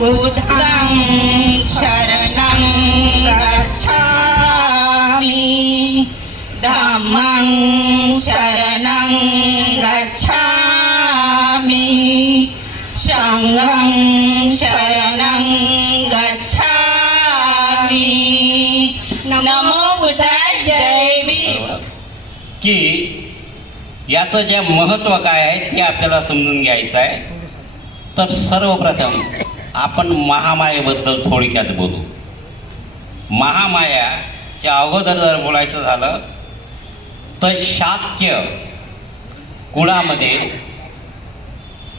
बुद्धं शरणं गच्छामि। धम्मं शरणं गच्छामि। सङ्घं शरणं गच्छामि। नमो बुद्धाय जय की याचं जे महत्त्व काय आहे ते आपल्याला समजून घ्यायचं आहे. तर सर्वप्रथम आपण महामायेबद्दल थोडक्यात बोलू. महामायाच्या अगोदर जर बोलायचं झालं तर शाक्य कुळामध्ये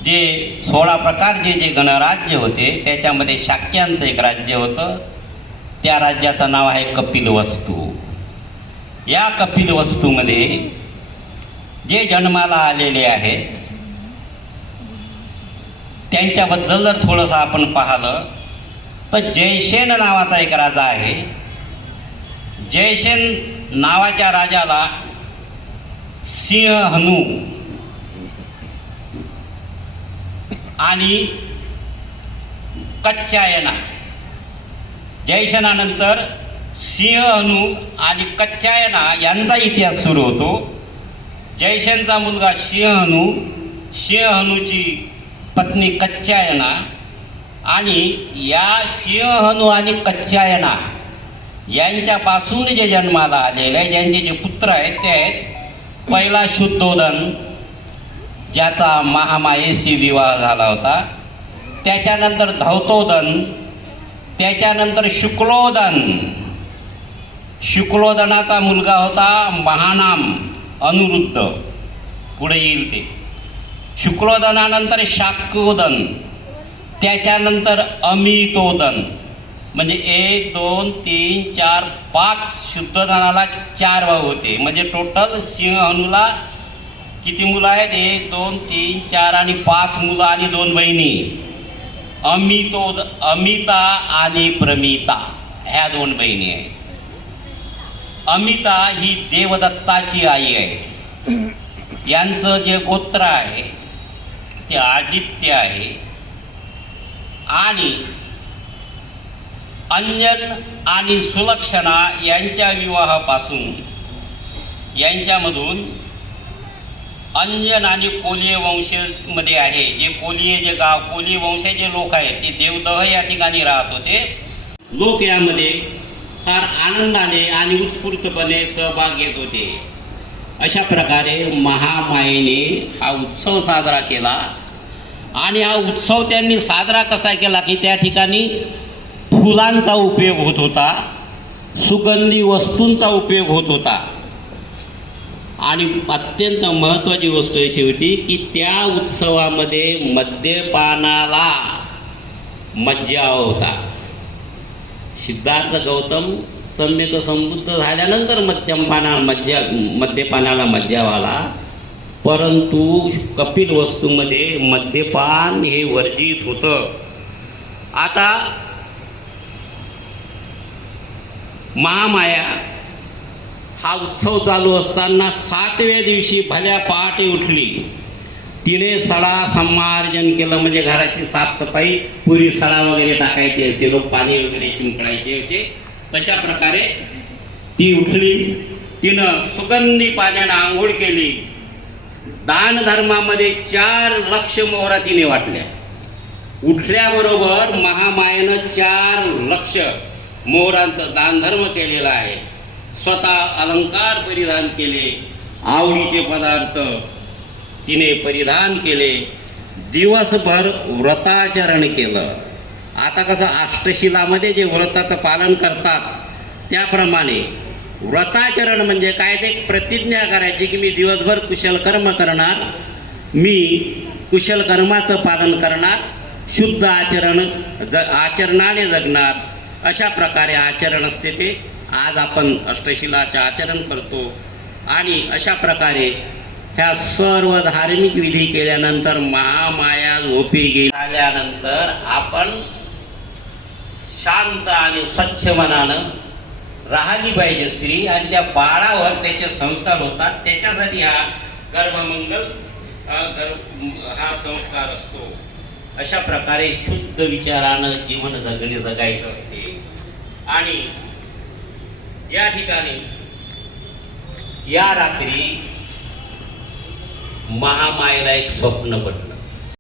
जे सोळा प्रकारचे जे गणराज्य होते त्याच्यामध्ये शाक्यांचं एक राज्य होतं. त्या राज्याचं नाव आहे कपिलवस्तू या कपिलवस्तूमध्ये जे जन्माला आलेले आहेत त्यांच्याबद्दल जर थोडंसं आपण पाहिलं तर जयसेन नावाचा एक राजा आहे. जयसेन नावाच्या राजाला सिंह हनू आणि कच्चायना जयसेनानंतर सिंह हनू आणि कच्चायना यांचा इतिहास सुरू होतो. जयसेनचा मुलगा सिंहनू सिंहनूची पत्नी कच्चायना आणि या सिंहनु आणि कच्चायना यांच्यापासून जे जन्माला आलेले आहे ज्यांचे जे पुत्र आहेत ते आहेत पहिला शुद्धोदन ज्याचा महामायेशी विवाह झाला होता. त्याच्यानंतर धौतोदन त्याच्यानंतर शुक्लोदन. शुक्लोदनाचा मुलगा होता महानाम अनुरुद्ध. पुढे येईल ते. शुक्लोदनानंतर शाक्योदन त्याच्यानंतर अमितोदन. म्हणजे एक दोन तीन चार पाच शुद्धदनाला चार भाऊ होते. म्हणजे टोटल सिंह अनुला किती मुलं आहेत? एक दोन तीन चार आणि पाच मुलं आणि दोन बहिणी. अमितो अमिता आणि प्रमिता ह्या दोन बहिणी आहेत. अमिता ही देवदत्ताची आई आहे. यांचं जे गोत्र आहे ते आदित्य आहे. आणि अंजन आणि सुलक्षणा यांच्या विवाहापासून यांच्यामधून अंजन आणि कोलिय वंशमध्ये आहे. जे कोलिय जे गाव कोलिय वंशाचे लोक आहेत ते देवदह या ठिकाणी राहत होते. लोक यामध्ये फार आनंदाने आणि उत्स्फूर्तपणे सहभाग घेत होते. अशा प्रकारे महामायेने हा उत्सव साजरा केला. आणि हा उत्सव त्यांनी साजरा कसा केला की त्या ठिकाणी फुलांचा उपयोग होत होता सुगंधी वस्तूंचा उपयोग होत होता. आणि अत्यंत महत्त्वाची गोष्ट अशी होती की त्या उत्सवामध्ये मद्यपानाला मज्जा होता. सिद्धार्थ गौतम सम्यक समृद्ध झाल्यानंतर मद्यपाना मज्जा मद्यपानाला मज्जावाला आला. परंतु कपिल वस्तूमध्ये मद्यपान हे वर्जित होतं. आता महामाया हा उत्सव चालू असताना सातव्या दिवशी भल्या पहाटे उठली. तिने सडा संमार्जन केलं म्हणजे घराची साफसफाई पुरी सडा वगैरे टाकायची असे लोक पाणी वगैरे शिंपडायचे होते तशा प्रकारे ती उठली. तिनं सुगंधी पाण्यानं आंघोळ केली. दान धर्मामध्ये चार लक्ष मोहरा तिने वाटल्या. उठल्याबरोबर महामायेनं चार लक्ष मोहरांचं दानधर्म केलेला आहे. स्वतः अलंकार परिधान केले आवडीचे पदार्थ तिने परिधान केले दिवसभर व्रताचरण केलं. आता कसं अष्टशिलामध्ये जे व्रताचं पालन करतात त्याप्रमाणे व्रताचरण म्हणजे काय? ते एक प्रतिज्ञा करायची की मी दिवसभर कुशल कर्म करणार मी कुशल कर्माचं पालन करणार शुद्ध आचरण ज आचरणाने जगणार. अशा प्रकारे आचरण असते ते आज आपण अष्टशिलाचे आचरण करतो. आणि अशा प्रकारे ह्या सर्व धार्मिक विधी केल्यानंतर महामाया झोपी गेली. आल्यानंतर आपण शांत आणि स्वच्छ मनानं राहिली पाहिजे स्त्री आणि त्या बाळावर त्याचे संस्कार होतात. त्याच्यासाठी हा गर्भमंगल गर्भ हा संस्कार असतो. अशा प्रकारे शुद्ध विचारानं जीवन जगणे जगायचं असते. आणि या ठिकाणी या रात्री महामायेला एक स्वप्न पडलं